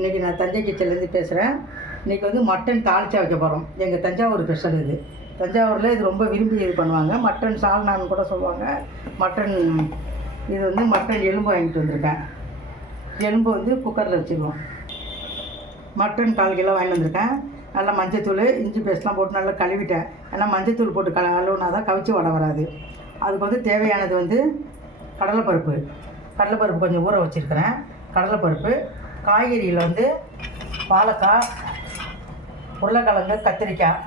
இன்றைக்கி நான் தஞ்சை கிச்சன்லேருந்து பேசுகிறேன். இன்றைக்கி வந்து மட்டன் தாளிச்சா வைக்க போகிறோம். எங்கள் தஞ்சாவூர் ஸ்பெஷல் இது. தஞ்சாவூரில் இது ரொம்ப விரும்பி இது பண்ணுவாங்க. மட்டன் சால்னான்னு கூட சொல்லுவாங்க. மட்டன் இது வந்து மட்டன் எலும்பு வாங்கிட்டு வந்திருக்கேன். எலும்பு வந்து குக்கரில் வச்சுருவோம். மட்டன் 1/4 கிலோ வாங்கிட்டு வந்திருக்கேன். நல்லா மஞ்சத்தூள் இஞ்சி பேஸ்ட்லாம் போட்டு நல்லா கழுவிட்டேன். ஏன்னா மஞ்சத்தூள் போட்டு கழுவுனா தான் கவிச்சி வடை வராது. அதுக்கு வந்து தேவையானது வந்து கடலைப்பருப்பு கொஞ்சம் ஊற வச்சுருக்கிறேன். கடலைப்பருப்பு, காய்கறியில் வந்து வாழைக்காய், உருளைக்கிழங்கு, கத்திரிக்காய்,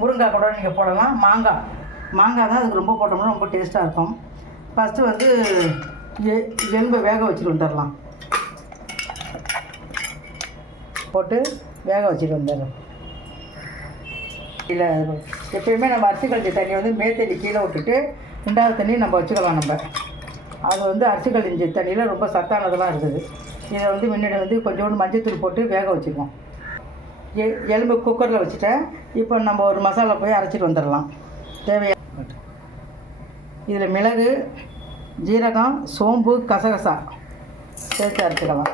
முருங்காய் கூட நீங்கள் போடலாம். மாங்காய் தான் அதுக்கு ரொம்ப போட்டோம்னா ரொம்ப டேஸ்ட்டாக இருக்கும். ஃபஸ்ட்டு வந்து எலும்பை வேக வச்சுட்டு வந்துடலாம். போட்டு வேக வச்சுட்டு வந்துடலாம். இல்லை எப்பயுமே நம்ம அரிசி கழிச்ச தண்ணி வந்து மேத்தண்ணி கீழே விட்டுட்டு 2வது தண்ணி நம்ம வச்சுக்கலாம். நம்ம அது வந்து அரிசி கழிஞ்ச தண்ணியில் ரொம்ப சத்தானதெல்லாம் இருக்குது. இதை வந்து முன்னாடி வந்து கொஞ்சோண்டு மஞ்சத்தூள் போட்டு வேக வச்சுக்குவோம். எலும்பு குக்கரில் வச்சுட்டேன். இப்போ நம்ம ஒரு மசாலா போய் அரைச்சிட்டு வந்துடலாம். தேவையான இதில் மிளகு, ஜீரகம், சோம்பு, கசகசா சேர்த்து அரைச்சிக்கலாம்.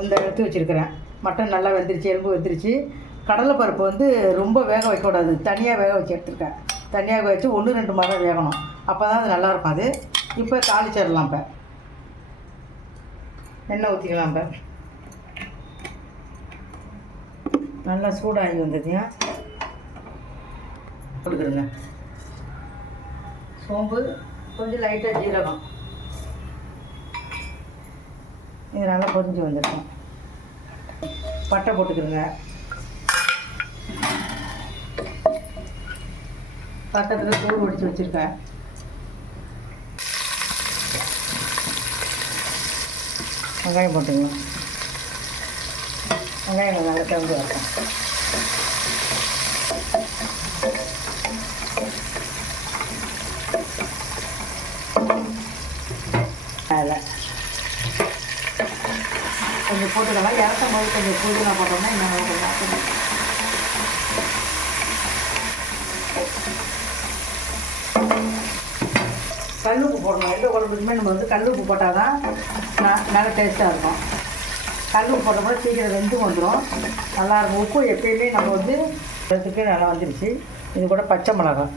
அந்த எடுத்து வச்சுருக்கிறேன். மட்டன் நல்லா வெந்துருச்சு, எலும்பு வெந்துருச்சு. கடலைப்பருப்பு வந்து ரொம்ப வேக வைக்கக்கூடாது, தனியாக வேக வச்சு எடுத்துருக்கேன். தனியாக வச்சு 1-2 மாதம் வேகணும். அப்போ தான் அது நல்லாயிருக்கும். அது இப்போ தாளிச்சிடலாம். இப்போ எண்ணெய் ஊற்றிக்கலாம். இப்போ நல்லா சூடாகி வந்ததுங்க கொடுக்குறேங்க. சோம்பு, கொஞ்சம் லைட்டாக ஜீரகம், இது நல்லா பொரிஞ்சு வந்துடும். பட்டை போட்டுக்கிறேங்க. பக்கத்தில் தூள் ஒடிச்சு வச்சுருக்கேன். வெங்காயம் போட்டுக்கலாம். வெங்காயம் நல்லா தகுந்து வரணும். அதில் கொஞ்சம் போட்டுக்கலாம். இறக்கும் போது கொஞ்சம் புதினா போட்டோம்னா இன்னும் கொஞ்சம் கல்லுப்பு போடணும். எந்த குழம்புக்குமே நம்ம வந்து கல்லுப்பு போட்டால் தான் நல்லா டேஸ்ட்டாக இருக்கும். கல்லுப்பு போட்டோம்னா சீக்கிரம் வெந்து வந்துடும், நல்லாயிருக்கும். உப்பு எப்பயுமே நம்ம வந்து எடுத்துக்கு நல்லா வந்துடுச்சு. இது கூட பச்சை மிளகாய்,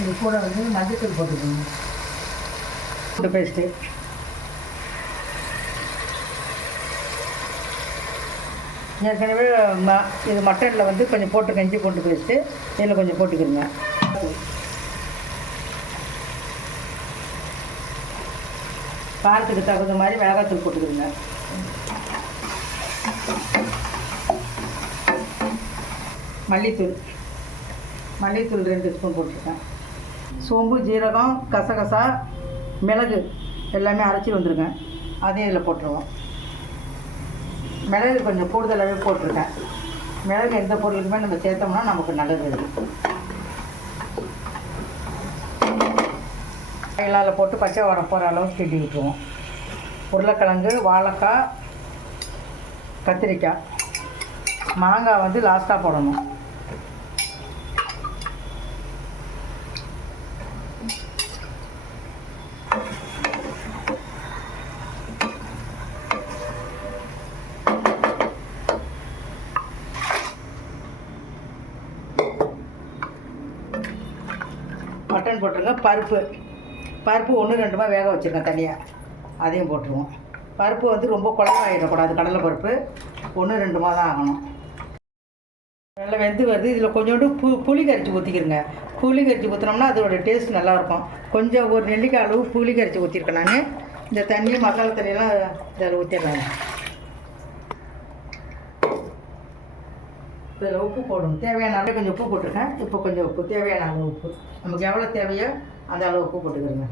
இது கூட வந்து மஞ்சத்தூள் போட்டுக்கணும். பூண்டு பேஸ்ட்டு, ஏற்கனவே இது மட்டனில் வந்து கொஞ்சம் போட்டு கஞ்சி பூண்டு பேஸ்ட்டு இதில் கொஞ்சம் போட்டுக்கிறோங்க. காரத்துக்கு தகுந்த மாதிரி மிளகாத்தூள் போட்டுக்கிறோங்க. மல்லித்தூள் 2 ஸ்பூன் போட்டிருக்கேன். சோம்பு, ஜீரகம், கசகசா, மிளகு எல்லாமே அரைச்சி வந்துருக்கேன். அதையும் இதில் போட்டுருவோம். மிளகு கொஞ்சம் கூடுதலாகவே போட்டிருக்கேன். மிளகு எந்த பொருளுக்குமே நம்ம சேர்த்தோம்னா நமக்கு நல்லது. கையிலால் போட்டு பச்சை வடை போகிற அளவுக்கு கிண்டி விட்டுருவோம். உருளைக்கிழங்கு, வாழைக்காய், கத்திரிக்காய், மாங்காய் வந்து லாஸ்ட்டாக போடணும். மட்டன் போட்டுருங்க. பருப்பு 1-2 வேக வச்சுருக்கேன் தனியாக, அதையும் போட்டுருவோம். பருப்பு வந்து ரொம்ப குழம்பாயிடக்கூடாது. கடலை பருப்பு 1-2 தான் ஆகணும். நல்லா வெந்து வருது. இதில் கொஞ்சோண்டு புளி கரைச்சி ஊற்றிக்கிறேங்க. புளி கரைச்சி ஊற்றினோம்னா அதோட டேஸ்ட் நல்லாயிருக்கும். கொஞ்சம் ஒரு நெல்லிக்காய் அளவு புளி கரைச்சி ஊற்றிருக்கேன் நான். இந்த தண்ணி மசாலா தண்ணியெல்லாம் இதில் ஊற்றிடுறேன். இதில் உப்பு போடணும். தேவையான அளவு கொஞ்சம் உப்பு போட்டிருக்கேன். இப்போ கொஞ்சம் உப்பு, தேவையான அளவு உப்பு, நமக்கு எவ்வளோ தேவையோ அந்த அளவு உப்பு போட்டுக்கிறேங்க.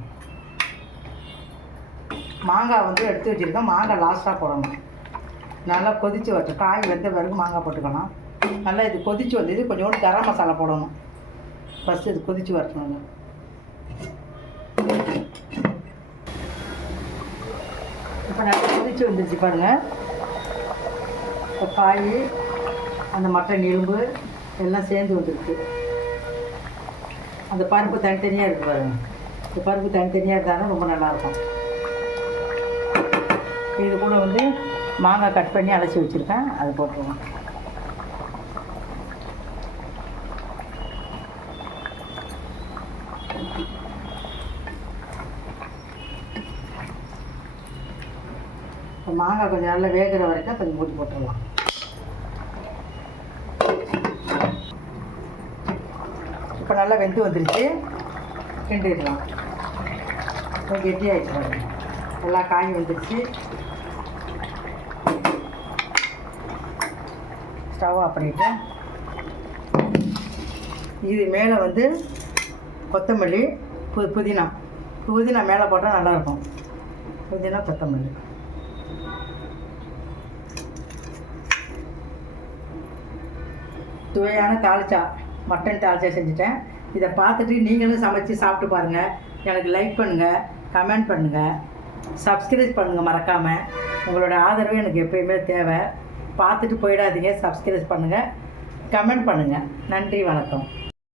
மாங்காய் வந்து எடுத்து வச்சுருக்கேன். மாங்காய் லாஸ்ட்டாக போடணும். நல்லா கொதித்து வச்சு காய் வெந்த பிறகு மாங்காய் போட்டுக்கலாம். நல்லா இது கொதித்து வந்தது கொஞ்சோண்டு கரம் மசாலா போடணும். ஃபஸ்ட்டு இது கொதித்து வரணும். இப்போ நல்லா கொதிச்சு வந்துருச்சு பாருங்கள். இப்போ காய், அந்த மட்டன் எலும்பு எல்லாம் சேர்ந்து வந்துருக்கு. அந்த பருப்பு தனித்தனியாக இருக்குது பாருங்கள். இந்த பருப்பு தனித்தனியாக இருந்தாலும் ரொம்ப நல்லாயிருக்கும். இது கூட வந்து மாங்காய் கட் பண்ணி அலசி வச்சுருக்கேன், அது போட்டுருவோம். இப்போ மாங்காய் கொஞ்சம் நல்லா வேகிற வரைக்கும் கொஞ்சம் மூடி போட்டுடலாம். இப்போ நல்லா வெந்து வந்துருச்சு, கிண்டிடலாம். கெட்டியாகிடுச்சு பாருங்க, எல்லா காயும் வந்துருச்சு. ஸ்டவ் ஆஃப் பண்ணிவிட்டேன். இது மேலே வந்து கொத்தமல்லி, புதினா மேலே போட்டால் நல்லாயிருக்கும். புதினா, கொத்தமல்லி. சுவையான தாளிச்சா, மட்டன் தாளிச்சா செஞ்சுட்டேன். இதை பார்த்துட்டு நீங்களும் சமைச்சு சாப்பிட்டு பாருங்கள். எனக்கு லைக் பண்ணுங்கள், கமெண்ட் பண்ணுங்கள், சப்ஸ்கிரைப் பண்ணுங்கள் மறக்காமல். உங்களோட ஆதரவு எனக்கு எப்பயுமே தேவை. பார்த்துட்டு போயிடாதீங்க, சப்ஸ்கிரைப் பண்ணுங்கள், கமெண்ட் பண்ணுங்கள். நன்றி, வணக்கம்.